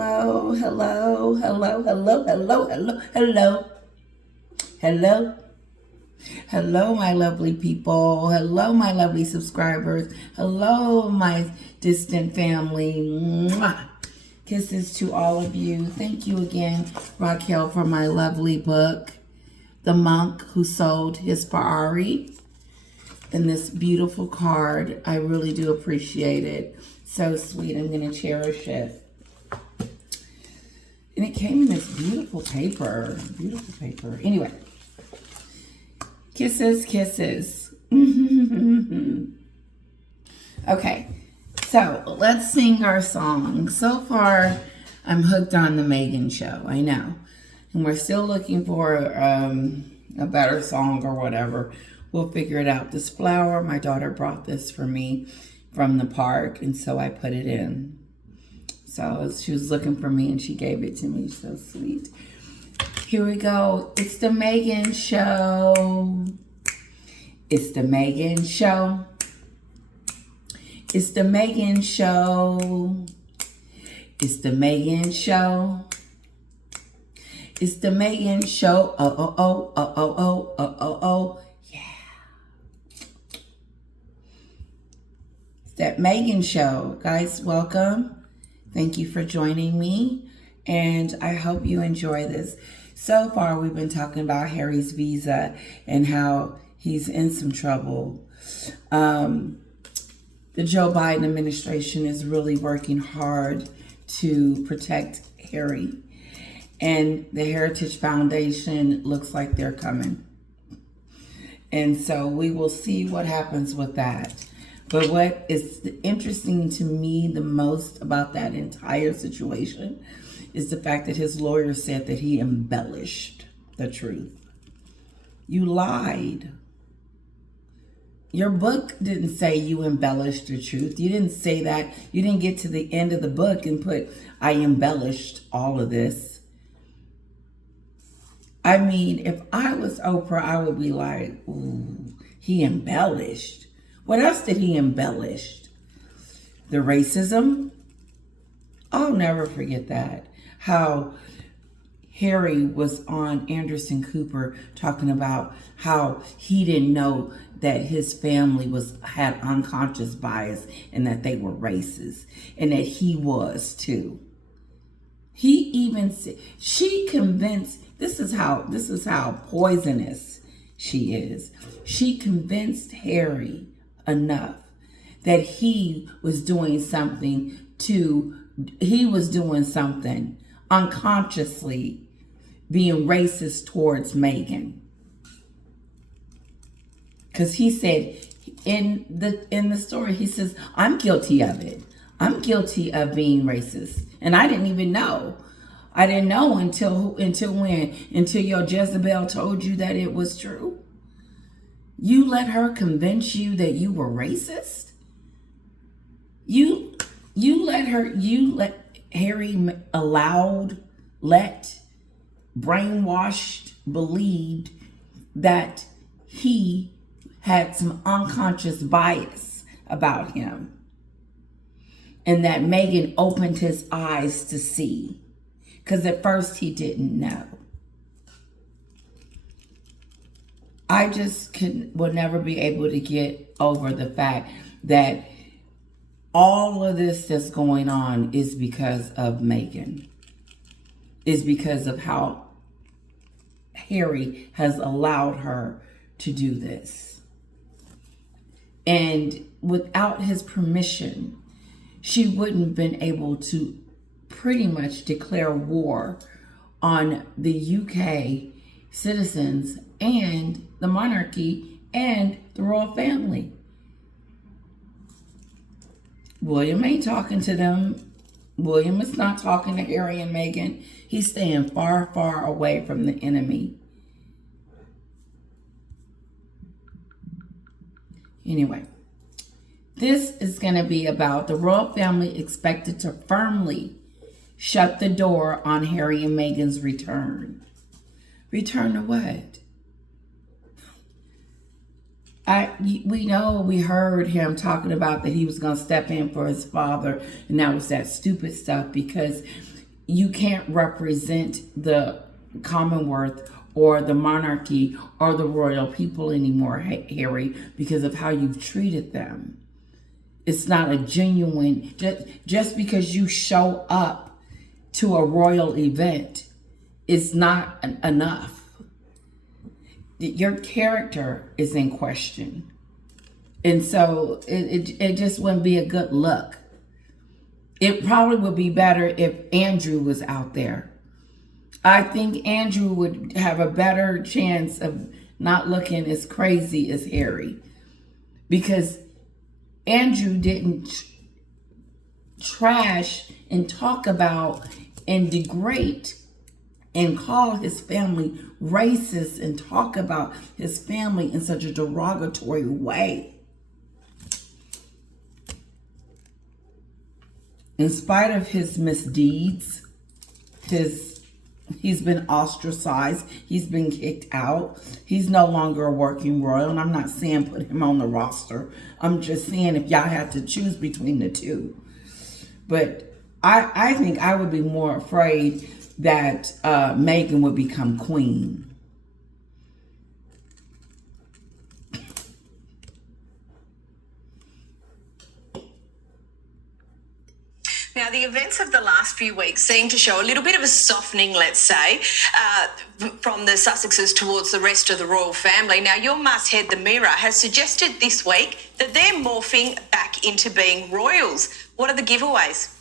hello, hello, hello, hello, hello, hello, hello, hello, hello, my lovely people. Hello, my lovely subscribers. Hello, my distant family. Mwah. Kisses to all of you. Thank you again, Raquel, for my lovely book, The Monk Who Sold His Ferrari, and this beautiful card. I really do appreciate it. So sweet. I'm going to cherish it. And it came in this beautiful paper. Beautiful paper. Anyway. Kisses, kisses. Okay. So, let's sing our song. So far, I'm hooked on the Meghan show. I know. And we're still looking for a better song or whatever. We'll figure it out. This flower, my daughter brought this for me from the park, and so I put it in. So she was looking for me, and she gave it to me. So sweet. Here we go. It's the Meghan show. It's the Meghan show. It's the Meghan show. It's the Meghan show. It's the Meghan show. Oh, oh, oh, oh, oh, oh, oh, oh, oh. That Meghan show. Guys, welcome. Thank you for joining me, and I hope you enjoy this. So far, we've been talking about Harry's visa and how he's in some trouble. The Joe Biden administration is really working hard to protect Harry, and the Heritage Foundation looks like they're coming. And so we will see what happens with that. But what is interesting to me the most about that entire situation is the fact that his lawyer said that he embellished the truth. You lied. Your book didn't say you embellished the truth. You didn't say that. You didn't get to the end of the book and put, I embellished all of this. I mean, if I was Oprah, I would be like, ooh, he embellished. What else did he embellish? The racism. I'll never forget that. How Harry was on Anderson Cooper talking about how he didn't know that his family had unconscious bias and that they were racist and that he was too. He even said, she convinced, this is how poisonous she is. She convinced Harry enough that he was doing something unconsciously being racist towards Meghan. Because he said in the story, he says, I'm guilty of it. I'm guilty of being racist. And I didn't even know. I didn't know until when? Until your Jezebel told you that it was true. You let her convince you that you were racist? You let Harry brainwashed, believed that he had some unconscious bias about him. And that Meghan opened his eyes to see. Because at first he didn't know. I just will never be able to get over the fact that all of this that's going on is because of Meghan. Is because of how Harry has allowed her to do this. And without his permission, she wouldn't have been able to pretty much declare war on the UK citizens and the monarchy and the royal family. William ain't talking to them. William is not talking to Harry and Meghan. He's staying far, far away from the enemy. Anyway, this is going to be about the royal family expected to firmly shut the door on Harry and Meghan's return. Return to what? We heard him talking about that he was going to step in for his father, and that was that stupid stuff because you can't represent the Commonwealth or the monarchy or the royal people anymore, Harry, because of how you've treated them. It's not a genuine, just because you show up to a royal event is not enough. Your character is in question. And so it just wouldn't be a good look. It probably would be better if Andrew was out there. I think Andrew would have a better chance of not looking as crazy as Harry, because Andrew didn't trash and talk about and degrade and call his family racist and talk about his family in such a derogatory way. In spite of his misdeeds, he's been ostracized. He's been kicked out. He's no longer a working royal. And I'm not saying put him on the roster. I'm just saying if y'all had to choose between the two. But I think I would be more afraid that Meghan would become queen. Now, the events of the last few weeks seem to show a little bit of a softening, let's say, from the Sussexes towards the rest of the royal family. Now, your masthead, The Mirror, has suggested this week that they're morphing back into being royals. What are the giveaways?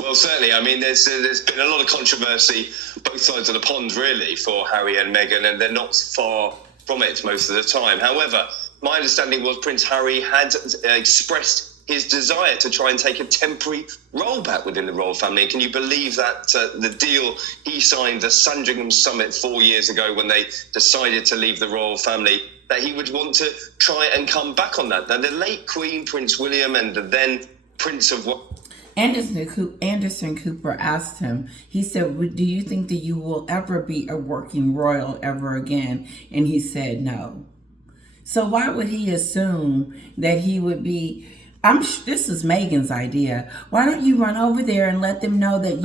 Well, certainly. I mean, there's been a lot of controversy, both sides of the pond, really, for Harry and Meghan, and they're not far from it most of the time. However, my understanding was Prince Harry had expressed his desire to try and take a temporary role back within the royal family. Can you believe that the deal he signed, the Sandringham Summit 4 years ago when they decided to leave the royal family, that he would want to try and come back on that? Now, the late Queen, Prince William, and the then Prince of... Anderson Cooper asked him, he said, do you think that you will ever be a working royal ever again? And he said no. So why would he assume that he would be... this is Meghan's idea. Why don't you run over there and let them know that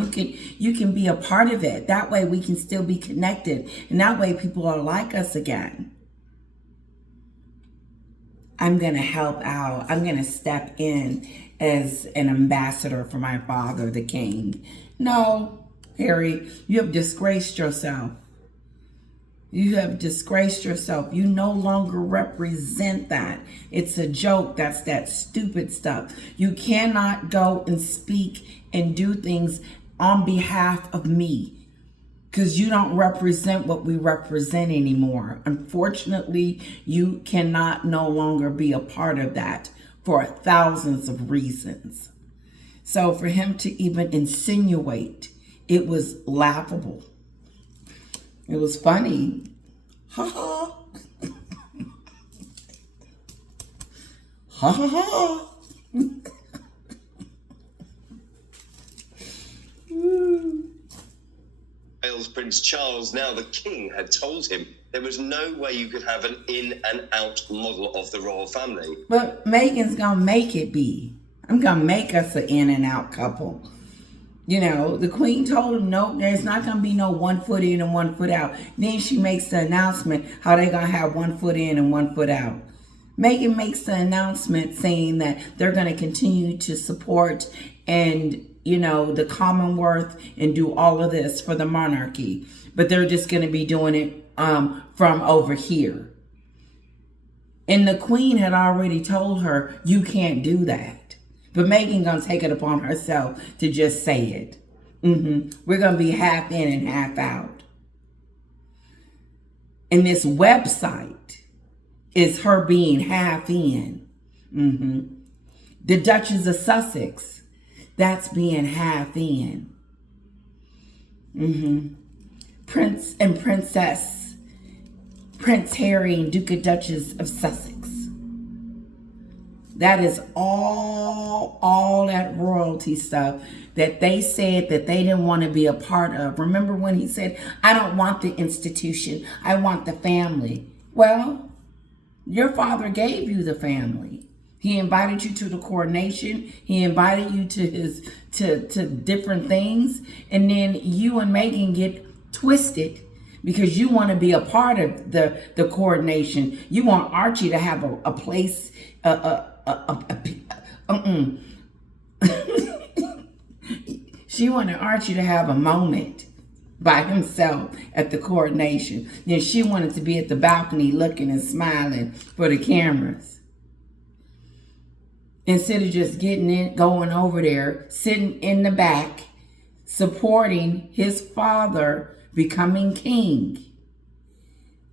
you can be a part of it? That way we can still be connected. And that way people are like us again. I'm going to help out. I'm going to step in as an ambassador for my father, the king. No, Harry, you have disgraced yourself. You have disgraced yourself. You no longer represent that. It's a joke. That's that stupid stuff. You cannot go and speak and do things on behalf of me because you don't represent what we represent anymore. Unfortunately, you cannot no longer be a part of that for thousands of reasons. So for him to even insinuate, it was laughable. It was funny. Ha ha. Ha ha ha. Wales Prince Charles, now the king, had told him there was no way you could have an in and out model of the royal family. But Meghan's gonna make it be. I'm gonna make us an in and out couple. You know, the queen told him, no, there's not going to be no 1 foot in and 1 foot out. Then she makes the announcement how they're going to have 1 foot in and 1 foot out. Meghan makes the announcement saying that they're going to continue to support and, you know, the Commonwealth and do all of this for the monarchy. But they're just going to be doing it from over here. And the queen had already told her, you can't do that. But Meghan gonna take it upon herself to just say it. We're gonna be half in and half out. And this website is her being half in. The Duchess of Sussex, that's being half in. Prince and Princess, Prince Harry and Duke and Duchess of Sussex. That is all that royalty stuff that they said that they didn't want to be a part of. Remember when he said, I don't want the institution, I want the family. Well, your father gave you the family. He invited you to the coronation. He invited you to his to different things, and then you and Meghan get twisted because you want to be a part of the coronation. You want Archie to have a place. She wanted Archie to have a moment by himself at the coronation. Then she wanted to be at the balcony looking and smiling for the cameras. Instead of just going over there, sitting in the back, supporting his father becoming king.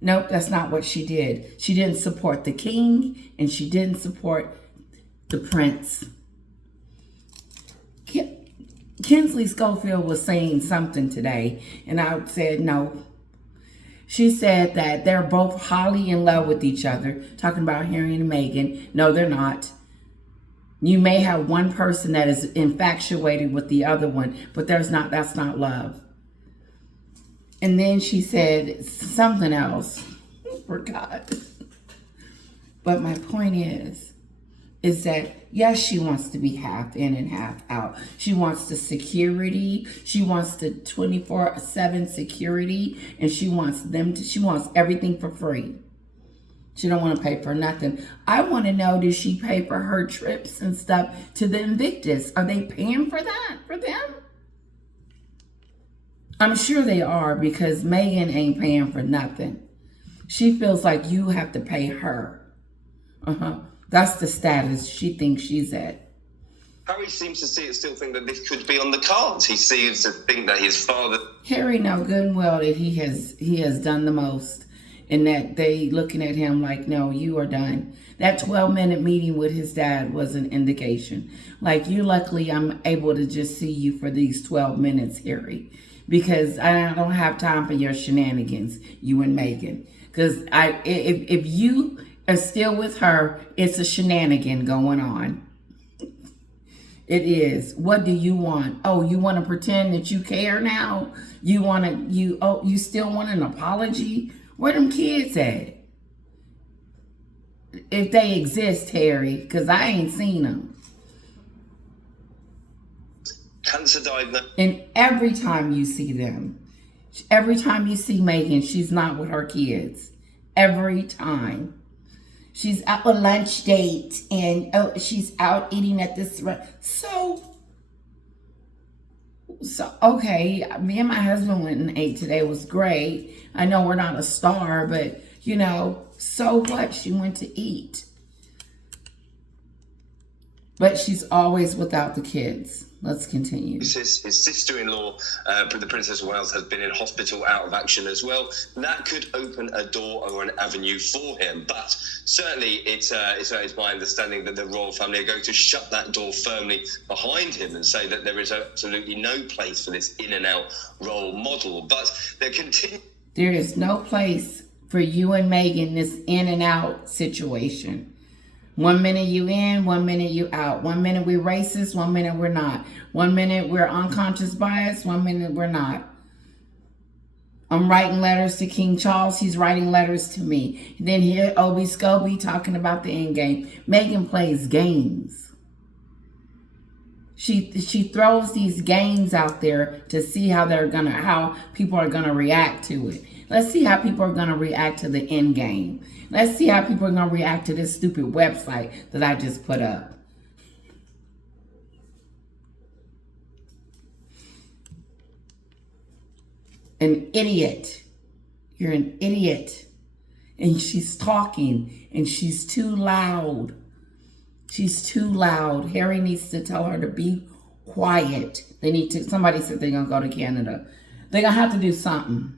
Nope, that's not what she did. She didn't support the king, and she didn't support the prince. Kinsley Schofield was saying something today, and I said no. She said that they're both highly in love with each other, talking about Harry and Meghan. No, they're not. You may have one person that is infatuated with the other one, but that's not love. And then she said something else. I forgot. But my point is that yes, she wants to be half in and half out. She wants the security. She wants the 24/7 security, and she wants everything for free. She don't want to pay for nothing. I want to know, does she pay for her trips and stuff to the Invictus? Are they paying for that for them? I'm sure they are, because Meghan ain't paying for nothing. She feels like you have to pay her. That's the status she thinks she's at. Harry seems to still think that this could be on the cards. He seems to think that his father... Harry knows good and well that he has done the most. And that they looking at him like, no, you are done. That 12-minute meeting with his dad was an indication. Like, you luckily I'm able to just see you for these 12 minutes, Harry. Because I don't have time for your shenanigans, you and Meghan. Because if you are still with her, it's a shenanigan going on. It is. What do you want? Oh, you want to pretend that you care now? You still want an apology? Where them kids at? If they exist, Harry, because I ain't seen them. Cancer diagnosis. And every time you see them, every time you see Meghan, she's not with her kids. Every time. She's at a lunch date, and she's out eating at this restaurant. So, okay, me and my husband went and ate today. It was great. I know we're not a star, but, so what? She went to eat. But she's always without the kids. Let's continue. His sister-in-law, the Princess of Wales, has been in hospital out of action as well. That could open a door or an avenue for him. But certainly it's my understanding that the royal family are going to shut that door firmly behind him and say that there is absolutely no place for this in-and-out role model. But they're continuing. There is no place for you and Meghan, this in-and-out situation. 1 minute you in, 1 minute you out. 1 minute we're racist, 1 minute we're not. 1 minute we're unconscious bias, 1 minute we're not. I'm writing letters to King Charles, he's writing letters to me. And then here, Obi Scobie talking about the end game. Meghan plays games. She throws these games out there to see how people are gonna react to it. Let's see how people are gonna react to the end game. Let's see how people are gonna react to this stupid website that I just put up. An idiot. You're an idiot. And she's talking, and she's too loud. She's too loud. Harry needs to tell her to be quiet. Somebody said they're gonna go to Canada. They're gonna have to do something.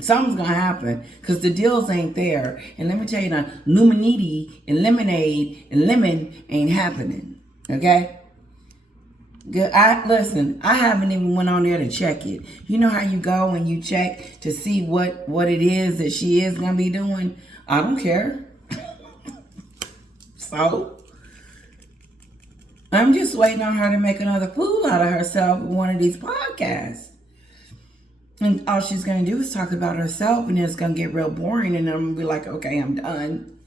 Something's gonna happen, because the deals ain't there. And let me tell you, the Luminiti and lemonade and lemon ain't happening. Okay? Good. Listen, I haven't even went on there to check it. You know how you go and you check to see what it is that she is gonna be doing? I don't care. So I'm just waiting on her to make another fool out of herself with one of these podcasts. And all she's going to do is talk about herself, and then it's going to get real boring, and I'm going to be like, okay, I'm done.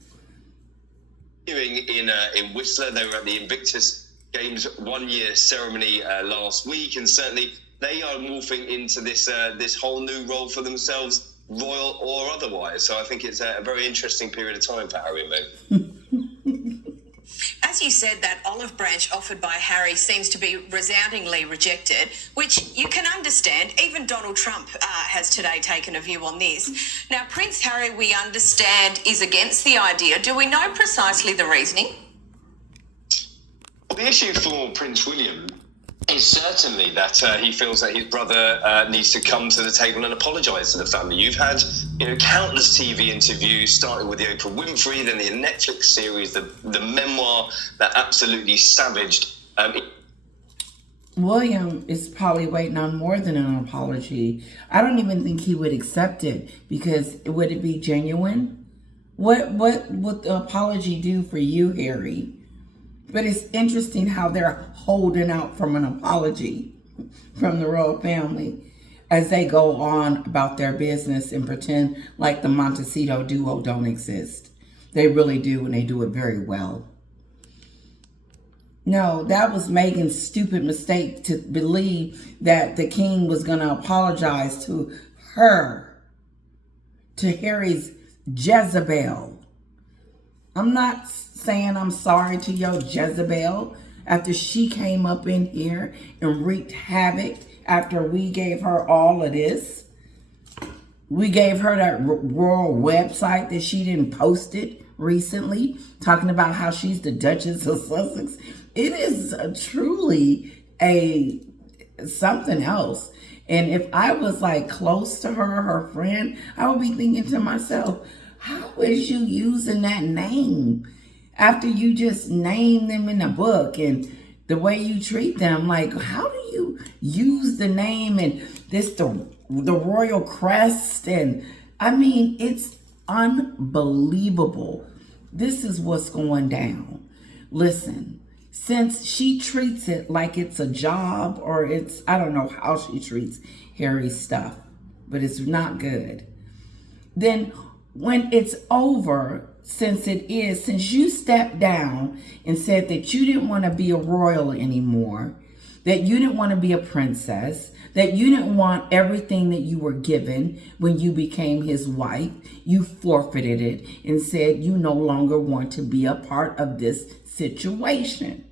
in Whistler. They were at the Invictus Games 1 year ceremony last week, and certainly they are morphing into this whole new role for themselves, royal or otherwise. So I think it's a very interesting period of time for Harry and Meghan. As you said, that olive branch offered by Harry seems to be resoundingly rejected, which you can understand. Even Donald Trump has today taken a view on this. Now, Prince Harry, we understand, is against the idea. Do we know precisely the reasoning? Well, the issue for Prince William is certainly that he feels that his brother needs to come to the table and apologise to the family. You've had, countless TV interviews, starting with the Oprah Winfrey, then the Netflix series, the memoir that absolutely savaged. William is probably waiting on more than an apology. I don't even think he would accept it, because would it be genuine? What would the apology do for you, Harry? But it's interesting how they're holding out from an apology from the royal family as they go on about their business and pretend like the Montecito duo don't exist. They really do, and they do it very well. No, that was Meghan's stupid mistake to believe that the king was going to apologize to her, to Harry's Jezebel. I'm not saying I'm sorry to your Jezebel after she came up in here and wreaked havoc after we gave her all of this. We gave her that royal website that she didn't post it recently, talking about how she's the Duchess of Sussex. It is truly something else. And if I was like close to her friend, I would be thinking to myself, how is you using that name after you just name them in a book and the way you treat them? Like, how do you use the name and the royal crest? And I mean, it's unbelievable. This is what's going down. Listen, since she treats it like it's a job, or I don't know how she treats Harry's stuff, but it's not good. Then when it's over, since you stepped down and said that you didn't want to be a royal anymore, that you didn't want to be a princess, that you didn't want everything that you were given when you became his wife, you forfeited it and said you no longer want to be a part of this situation.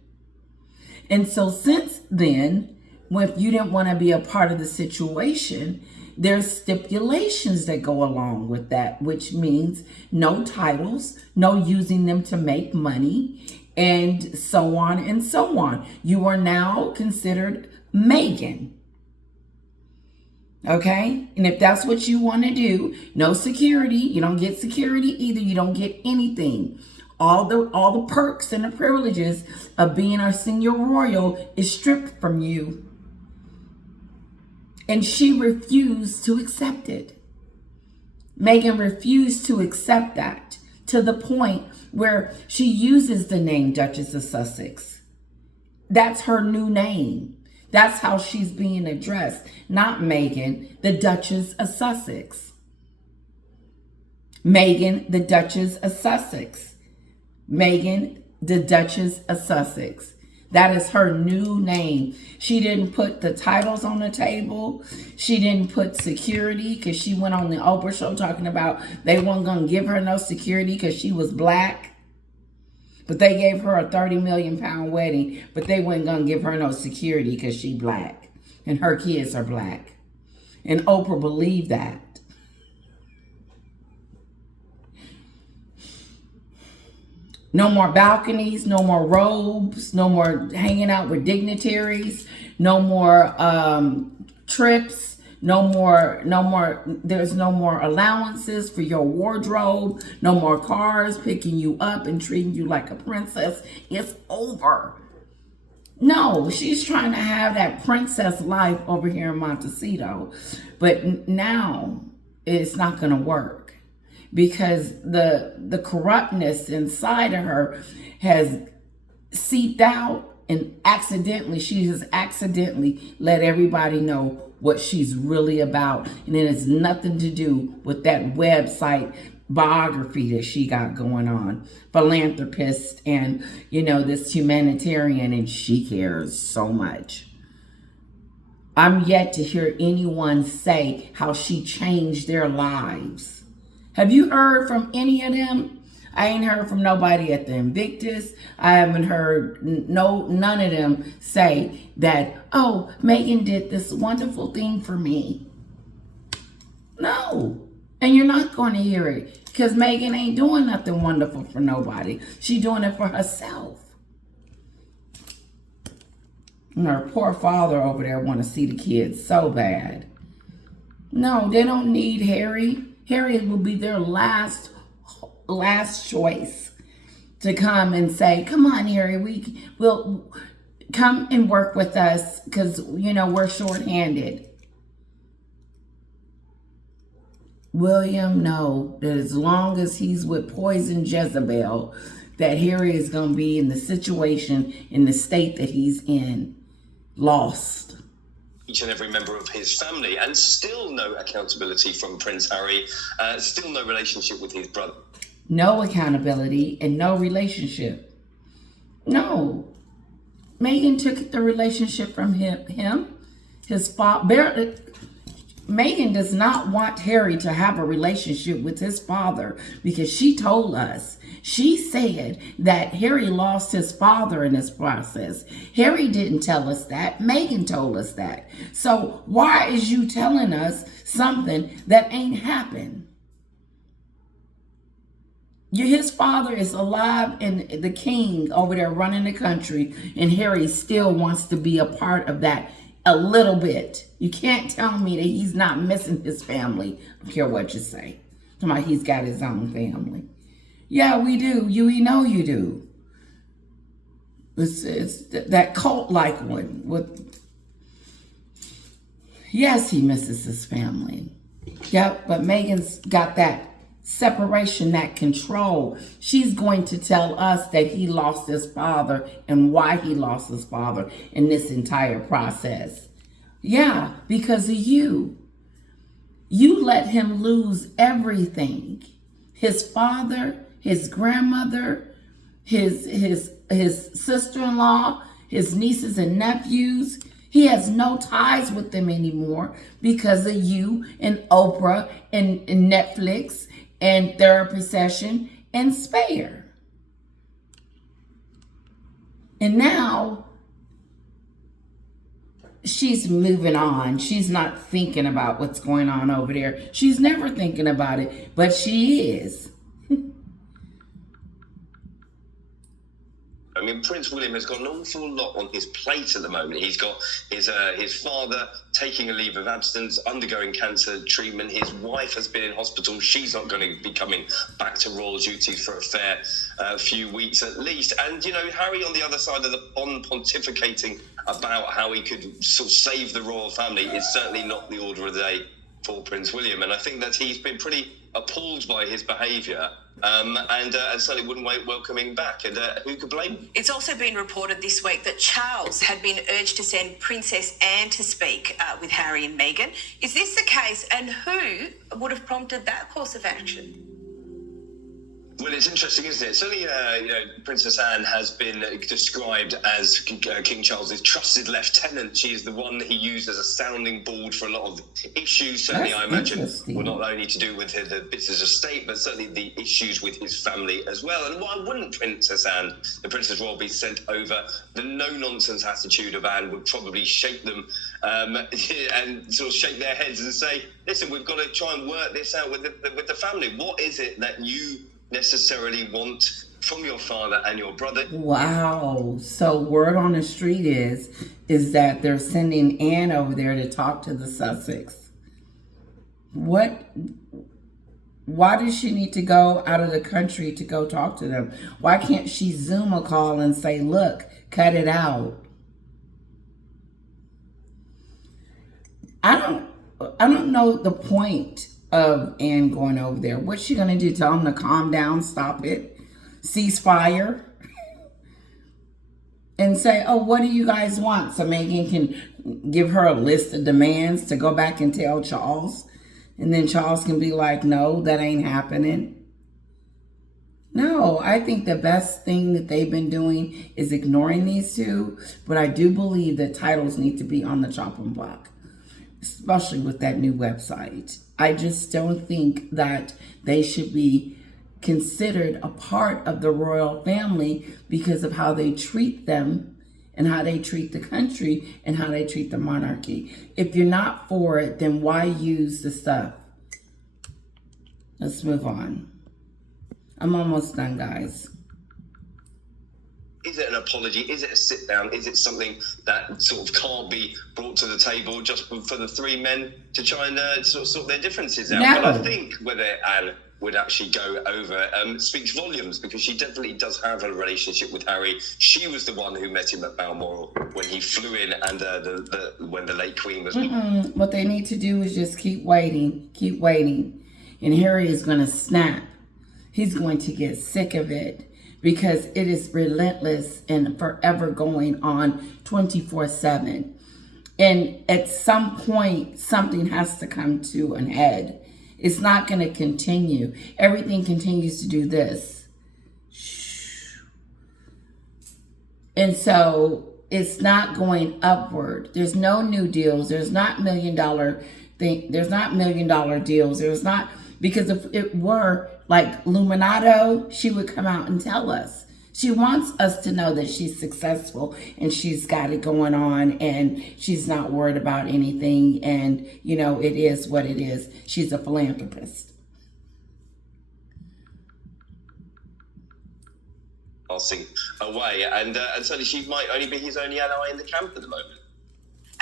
And so since then, if you didn't want to be a part of the situation, there's stipulations that go along with that, which means no titles, no using them to make money, and so on and so on. You are now considered Meghan. Okay? And if that's what you want to do, no security. You don't get security either. You don't get anything. All the perks and the privileges of being a senior royal is stripped from you. And she refused to accept it. Meghan refused to accept that, to the point where she uses the name Duchess of Sussex. That's her new name. That's how she's being addressed. Not Meghan, the Duchess of Sussex. Meghan, the Duchess of Sussex. Meghan, the Duchess of Sussex. That is her new name. She didn't put the titles on the table. She didn't put security, because she went on the Oprah show talking about they weren't going to give her no security because she was black. But they gave her a 30 million pound wedding, but they weren't going to give her no security because she black and her kids are black. And Oprah believed that. No more balconies, no more robes, no more hanging out with dignitaries, no more trips, there's no more allowances for your wardrobe, no more cars picking you up and treating you like a princess. It's over. No, she's trying to have that princess life over here in Montecito, but now it's not going to work. Because the corruptness inside of her has seeped out, and she has accidentally let everybody know what she's really about. And it has nothing to do with that website biography that she got going on. Philanthropist and, this humanitarian, and she cares so much. I'm yet to hear anyone say how she changed their lives. Have you heard from any of them? I ain't heard from nobody at the Invictus. I haven't heard none of them say that, oh, Meghan did this wonderful thing for me. No. And you're not going to hear it because Meghan ain't doing nothing wonderful for nobody. She's doing it for herself. And her poor father over there want to see the kids so bad. No, they don't need Harry. Harry will be their last choice to come and say, come on, Harry, we'll come and work with us because, we're shorthanded. William know that as long as he's with Poison Jezebel, that Harry is going to be in the situation, in the state that he's in, lost. Each and every member of his family, and still no accountability from Prince Harry, still no relationship with his brother. No accountability and no relationship. No. Meghan took the relationship from him. His father. Meghan does not want Harry to have a relationship with his father because she told us. She said that Harry lost his father in this process. Harry didn't tell us that. Meghan told us that. So why is you telling us something that ain't happened? His father is alive and the king over there running the country, and Harry still wants to be a part of that a little bit. You can't tell me that he's not missing his family. I don't care what you say. Somebody, he's got his own family. Yeah, we do. We know you do. It's that cult-like one. Yes, he misses his family. Yep, but Meghan's got that separation, that control. She's going to tell us that he lost his father and why he lost his father in this entire process. Yeah, because of you. You let him lose everything. His father, his grandmother, his sister-in-law, his nieces and nephews. He has no ties with them anymore because of you and Oprah and Netflix and Therapy Session and Spare. And now she's moving on. She's not thinking about what's going on over there. She's never thinking about it, but she is. I mean, Prince William has got an awful lot on his plate at the moment. He's got his father taking a leave of absence, undergoing cancer treatment. His wife has been in hospital. She's not going to be coming back to royal duties for a fair few weeks at least. And, Harry on the other side of the pond pontificating about how he could sort of save the royal family is certainly not the order of the day for Prince William. And I think that he's been pretty appalled by his behaviour and certainly wouldn't welcome him back. And who could blame him? It's also been reported this week that Charles had been urged to send Princess Anne to speak with Harry and Meghan. Is this the case, and who would have prompted that course of action? Well, it's interesting, isn't it? Certainly, Princess Anne has been described as King Charles's trusted lieutenant. She is the one that he used as a sounding board for a lot of issues. Certainly, I imagine, well, not only to do with the business of state, but certainly the issues with his family as well. And why wouldn't Princess Anne, the Princess Royal, be sent over? The no-nonsense attitude of Anne would probably shake them and sort of shake their heads and say, listen, we've got to try and work this out with the family. What is it that you necessarily want from your father and your brother? Wow. So word on the street is that they're sending Anne over there to talk to the Sussex. What? Why does she need to go out of the country to go talk to them? Why can't she Zoom a call and say, look, cut it out? I don't know the point of Anne going over there. What's she gonna do? Tell them to calm down, stop it, ceasefire, and say, oh, what do you guys want? So Meghan can give her a list of demands to go back and tell Charles, and then Charles can be like, no, that ain't happening. No, I think the best thing that they've been doing is ignoring these two. But I do believe that titles need to be on the chopping block, especially with that new website. I just don't think that they should be considered a part of the royal family because of how they treat them and how they treat the country and how they treat the monarchy. If you're not for it, then why use the stuff? Let's move on. I'm almost done, guys. Is it an apology? Is it a sit down? Is it something that sort of can't be brought to the table just for the three men to try and sort their differences out? No. But I think whether Anne would actually go over speaks volumes, because she definitely does have a relationship with Harry. She was the one who met him at Balmoral when he flew in, and when the late Queen was. What they need to do is just keep waiting, and Harry is going to snap. He's going to get sick of it because it is relentless and forever going on 24/7. And at some point, something has to come to an head. It's not going to continue. Everything continues to do this. And so it's not going upward. There's no new deals. There's not $1 million thing. There's not $1 million deals. There's not, because if it were like Luminato, she would come out and tell us. She wants us to know that she's successful and she's got it going on and she's not worried about anything. And, you know, it is what it is. She's a philanthropist. Passing away, and certainly she might only be his only ally in the camp at the moment.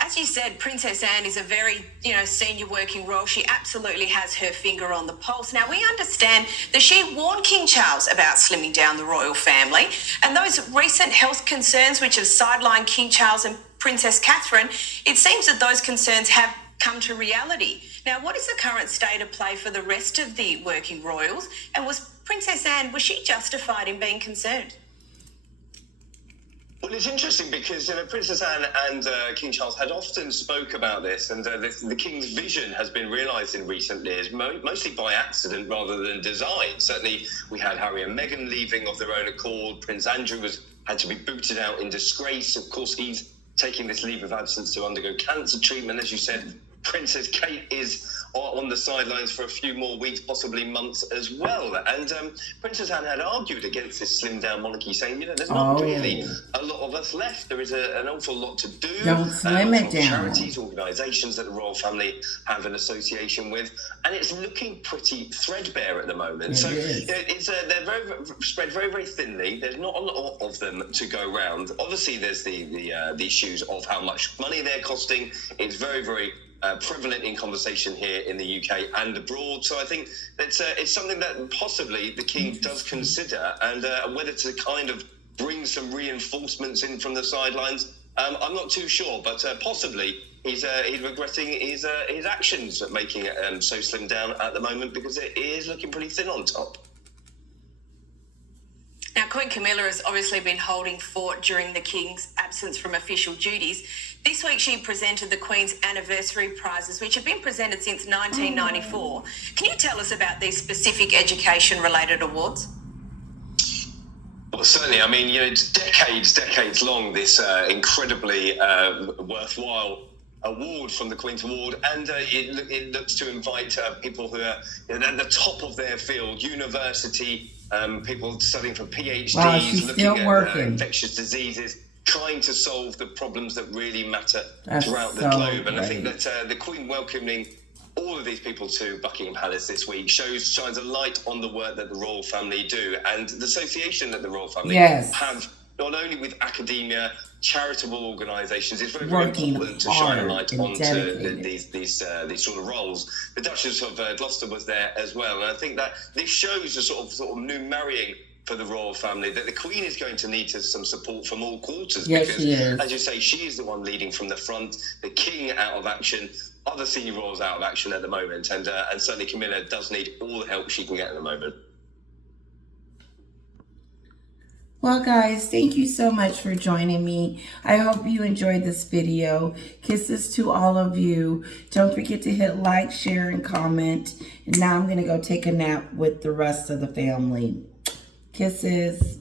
As you said, Princess Anne is a very, senior working royal. She absolutely has her finger on the pulse. Now, we understand that she warned King Charles about slimming down the royal family, and those recent health concerns which have sidelined King Charles and Princess Catherine, it seems that those concerns have come to reality. Now, what is the current state of play for the rest of the working royals? And was Princess Anne, was she justified in being concerned? Well, it's interesting because Princess Anne and King Charles had often spoke about this, and the King's vision has been realised in recent years, mostly by accident rather than design. Certainly, we had Harry and Meghan leaving of their own accord. Prince Andrew had to be booted out in disgrace. Of course, he's taking this leave of absence to undergo cancer treatment. As you said, Princess Kate is on the sidelines for a few more weeks, possibly months as well. And Princess Anne had argued against this slimmed down monarchy, saying, there's not really a lot of us left. There is an awful lot to do. Don't slim it down. Charities, organisations that the royal family have an association with, and it's looking pretty threadbare at the moment. So they're spread very, very thinly. There's not a lot of them to go round. Obviously, there's the issues of how much money they're costing. It's very, very prevalent in conversation here in the UK and abroad. So I think it's something that possibly the King does consider, and whether to kind of bring some reinforcements in from the sidelines, I'm not too sure, but possibly he's regretting his actions at making it so slimmed down at the moment, because it is looking pretty thin on top. Now, Queen Camilla has obviously been holding fort during the King's absence from official duties. This week, she presented the Queen's anniversary prizes, which have been presented since 1994. Can you tell us about these specific education-related awards? Well, certainly. I mean, it's decades long, this incredibly worthwhile award from the Queen's Award, and it looks to invite people who are at the top of their field, university, people studying for PhDs, looking at infectious diseases, trying to solve the problems that really matter throughout the globe. And I think that the Queen welcoming all of these people to Buckingham Palace this week shines a light on the work that the royal family do, and the association that the royal family have, not only with academia, charitable organisations. It's very, very important to shine a light onto these sort of roles. The Duchess of Gloucester was there as well, and I think that this shows a sort of new marrying for the royal family, that the Queen is going to need some support from all quarters, because, as you say, she is the one leading from the front, the King out of action, other senior royals out of action at the moment, and certainly Camilla does need all the help she can get at the moment. Well, guys, thank you so much for joining me. I hope you enjoyed this video. Kisses to all of you. Don't forget to hit like, share, and comment. And now I'm going to go take a nap with the rest of the family. Kisses.